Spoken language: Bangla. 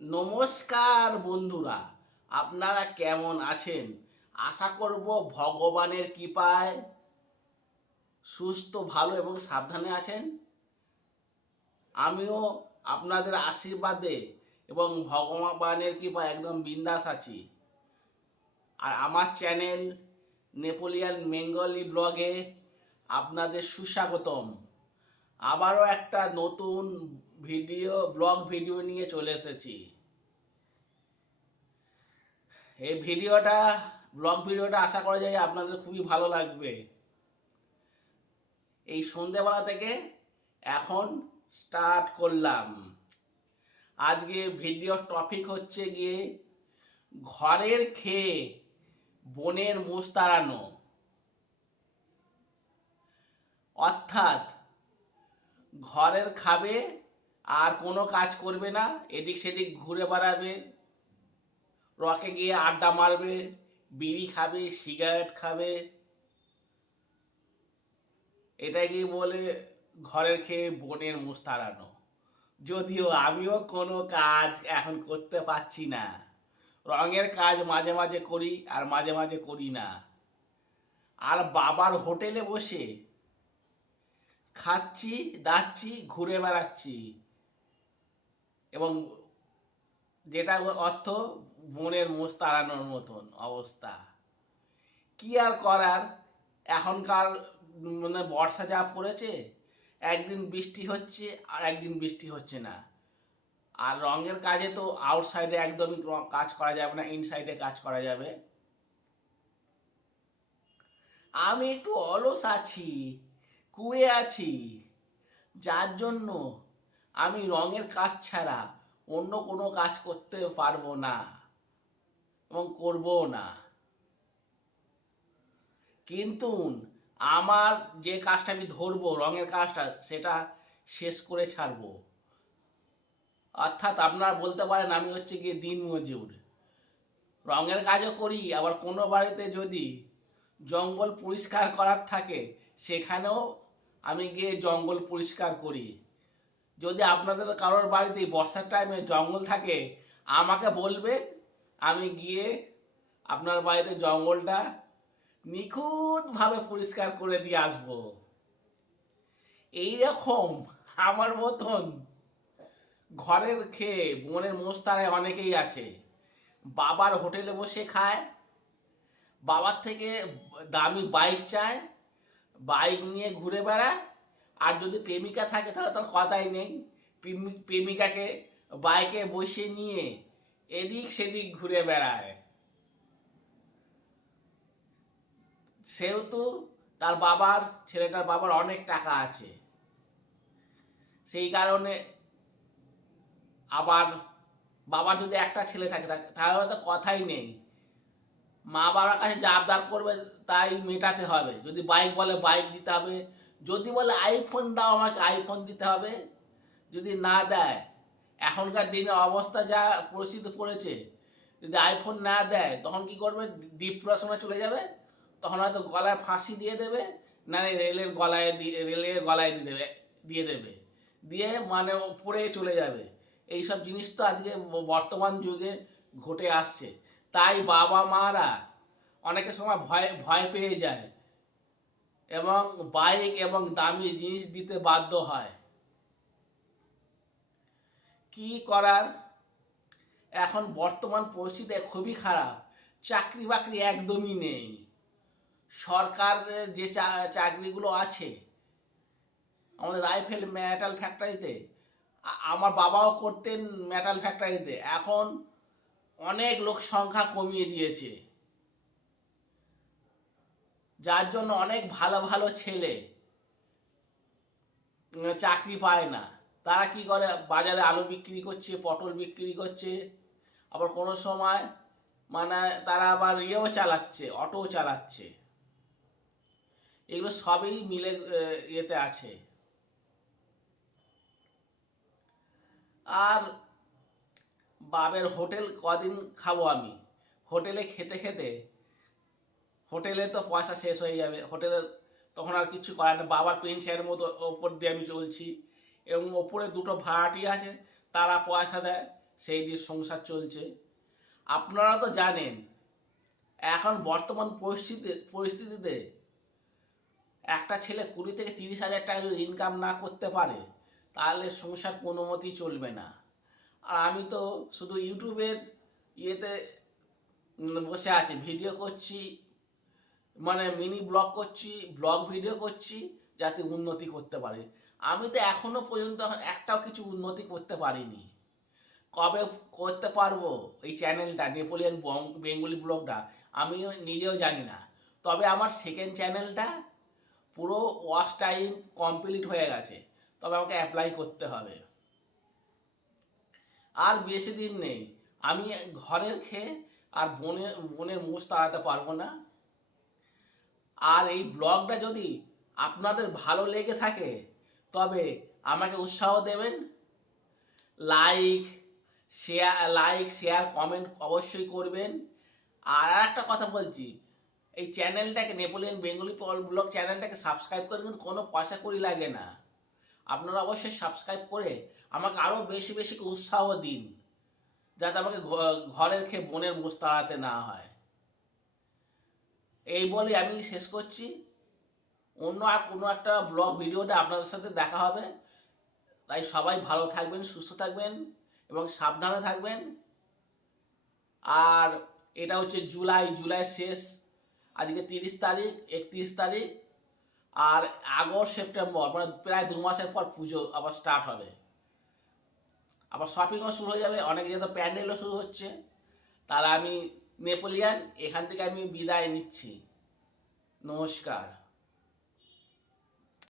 নমস্কার বন্ধুরা, আপনারা কেমন আছেন? আশা করব ভগবানের কৃপায় সুস্থ, ভালো এবং সাবধানে আছেন। আমিও আপনাদের আশীর্বাদে এবং ভগবানের কৃপায় একদম বিন্দাস আছি। আর আমার চ্যানেল নেপোলিয়ান বেঙ্গলি ব্লগে আপনাদের সুস্বাগতম। আবারও একটা নতুন ভিডিও, ব্লগ ভিডিও নিয়ে চলে এসেছি। এই ভিডিওটা, ব্লগ ভিডিওটা আশা করা যায় আপনাদের খুবই ভালো লাগবে। এই সন্ধেবেলা থেকে এখন স্টার্ট করলাম। আজকে ভিডিওর টপিক হচ্ছে গিয়ে ঘরের খেয়ে বনের মুষ তাড়ানো। অর্থাৎ ঘরের খাবে, আর কোনো কাজ করবে না, এদিক সেদিক ঘুরে বেড়াবে রকে গিয়ে আড্ডা মারবে, বিড়ি খাবে সিগারেট খাবে। এটাকে বলে ঘরের খেয়ে বনের মুষ তাড়ানো। যদিও আমিও কোনো কাজ এখন করতে পারছি না। রঙের কাজ মাঝে মাঝে করি, আর মাঝে মাঝে করি না। আর বাবার হোটেলে বসে খাচ্ছি, দাচ্ছি, ঘুরে বেড়াচ্ছি। এবং যেটা অর্থ, বনের মোষ তাড়ানোর মতন অবস্থা। কি আর করার? এখনকার মানে বর্ষা যা পড়েছে, একদিন বৃষ্টি হচ্ছে আর একদিন বৃষ্টি হচ্ছে না। আর রঙের কাজে তো আউটসাইডে একদমই কাজ করা যাবে না ইনসাইডে কাজ করা যাবে। আমি একটু অলস আছি। কুয়ে আছি। যার জন্য আমি রঙের কাজ ছাড়া অন্য কোনো কাজ করতে পারব না এবং করবও না। কিন্তু আমার যে কাজটা আমি ধরবো, রঙের কাজটা, সেটা শেষ করে ছাড়বো। অর্থাৎ আপনারা বলতে পারেন আমি হচ্ছে গিয়ে দিন মজুর। রঙের কাজও করি, আবার কোনো বাড়িতে যদি জঙ্গল পরিষ্কার করার থাকে, সেখানেও আমি গিয়ে জঙ্গল পরিষ্কার করি। যদি আপনাদের কারোর বাড়িতে বর্ষার টাইমে জঙ্গল থাকে, আমাকে বলবে, আমি গিয়ে আপনার বাড়িতে জঙ্গলটা নিখুঁতভাবে পরিষ্কার করে দিয়ে আসব। এইরকম আমার মতন ঘরের খেয়ে বনের মোস্তারায় অনেকেই আছে। বাবার হোটেলে বসে খায়, বাবার থেকে দামি বাইক চায় বাইক নিয়ে ঘুরে বেড়ায়, আর যদি প্রেমিকা থাকে তাহলে তার কথাই নেই। প্রেমিকাকে বাইকে বসে নিয়ে এদিক সেদিক ঘুরে বেড়ায়। সেহেতু তার বাবার, ছেলেটার বাবার অনেক টাকা আছে। সেই কারণে আবার বাবার যদি একটা ছেলে থাকে, তাহলে হয়তো কথাই নেই। মা বাবার কাছে যা আবদার করবে তাই মেটাতে হবে। যদি বাইক বলে বাইক দিতে হবে, যদি বলে আইফোন দাও আমাকে আইফোন দিতে হবে, যদি না দেয়, এখনকার দিনের অবস্থা যা পরিস্থিতি পড়েছে, যদি আইফোন না দেয়, তখন কি করবে? ডিপ্রেশনে চলে যাবে, তখন হয়তো গলায় ফাঁসি দিয়ে দেবে, না রেলের গলায় দিয়ে রেলের গলায় দিয়ে দেবে দিয়ে দেবে। দিয়ে মানে উপরে চলে যাবে। এইসব জিনিস তো আজকে বর্তমান যুগে ঘটে আসছে। তাই বাবা মারা অনেকের সময় ভয় ভয় পেয়ে যায় এবং বাইক এবং দামি জিনিস দিতে বাধ্য হয়। কি করার? এখন বর্তমান পরিস্থিতি খুবই খারাপ। চাকরি বাকরি একদমই নেই। সরকার যে চাকরিগুলো আছে, আমাদের রাইফেল মেটাল ফ্যাক্টরিতে আমার বাবাও করতেন মেটাল ফ্যাক্টরিতে। এখন অনেক লোক সংখ্যা কমিয়ে দিয়েছে। যার জন্য অনেক ভালো ভালো ছেলে চাকরি পায় না। তারা কি করে? বাজারে আলু বিক্রি করছে, পটল বিক্রি করছে। আবার কোনো সময় মানে তারা আবার ইয়েও চালাচ্ছে, অটোও চালাচ্ছে। এগুলো সবই মিলে ইয়েতে আছে। আর বাবের হোটেল কদিন খাব আমি? হোটেলে খেতে খেতে, হোটেলে তো পয়সা শেষ হয়ে যাবে। হোটেলে তখন আর কিছু করার নেই। বাবার পেনশনের মতো ওপর দিয়ে আমি চলছি এবং ওপরে দুটো ভাড়াটি আছে, তারা পয়সা দেয়, সেই দিয়ে সংসার চলছে। আপনারা তো জানেন, এখন বর্তমান পরিস্থিতি, পরিস্থিতিতে একটা ছেলে কুড়ি থেকে তিরিশ হাজার টাকা যদি ইনকাম না করতে পারে, তাহলে সংসার কোনো মতেই চলবে না। আর আমি তো শুধু ইউটিউবের ইয়েতে বসে আছি, ভিডিও করছি মানে মিনি ব্লগ করছি, ব্লগ ভিডিও করছি, যাতে উন্নতি করতে পারে। আমি তো এখনও পর্যন্ত একটাও কিছু উন্নতি করতে পারিনি। কবে করতে পারব এই চ্যানেলটা, নেপোলিয়ান বেঙ্গলি ব্লগটা আমি নিজেও জানি না। তবে আমার সেকেন্ড চ্যানেলটা পুরো ওয়াশ টাইম কমপ্লিট হয়ে গেছে। তবে আমাকে অ্যাপ্লাই করতে হবে। আর বেশি দিন নেই। আমি ঘরের খেয়ে আর বোনের বোনের মুখ তাড়াতে পারব না। আর এই ব্লগটা যদি আপনাদের ভালো লেগে থাকে, তবে আমাকে উৎসাহ দেবেন। Like, share like, share, comment অবশ্যই করবেন। আর একটা কথা বলছি, এই চ্যানেলটাকে নেপোলিয়ান বেঙ্গলি ব্লগ চ্যানেলটাকে সাবস্ক্রাইব করে কিন্তু কোনো পয়সা করি লাগে না। আপনারা অবশ্যই সাবস্ক্রাইব করে আমাকে আরও বেশি বেশি উৎসাহ দিন, যাতে আমাকে ঘরের খেয়ে বোনের মুখ তাড়াতে না হয়। এই বলে আমি শেষ করছি। অন্য আর কোনো একটা ব্লগ ভিডিওতে আপনাদের সাথে দেখা হবে। তাই সবাই ভালো থাকবেন, সুস্থ থাকবেন এবং সাবধানে থাকবেন। আর এটা হচ্ছে জুলাই জুলাই শেষ। আজকে তিরিশ তারিখ, একত্রিশ তারিখ। আর আগস্ট, সেপ্টেম্বর মানে প্রায় দু মাসের পর পুজো আবার স্টার্ট হবে। আবার শপিংও শুরু হয়ে যাবে, অনেক যেহেতু প্যান্ডেলও শুরু হচ্ছে, তাহলে আমি নেপোলিয়ান, এখান থেকে আমি বিদায় নিচ্ছি। নমস্কার।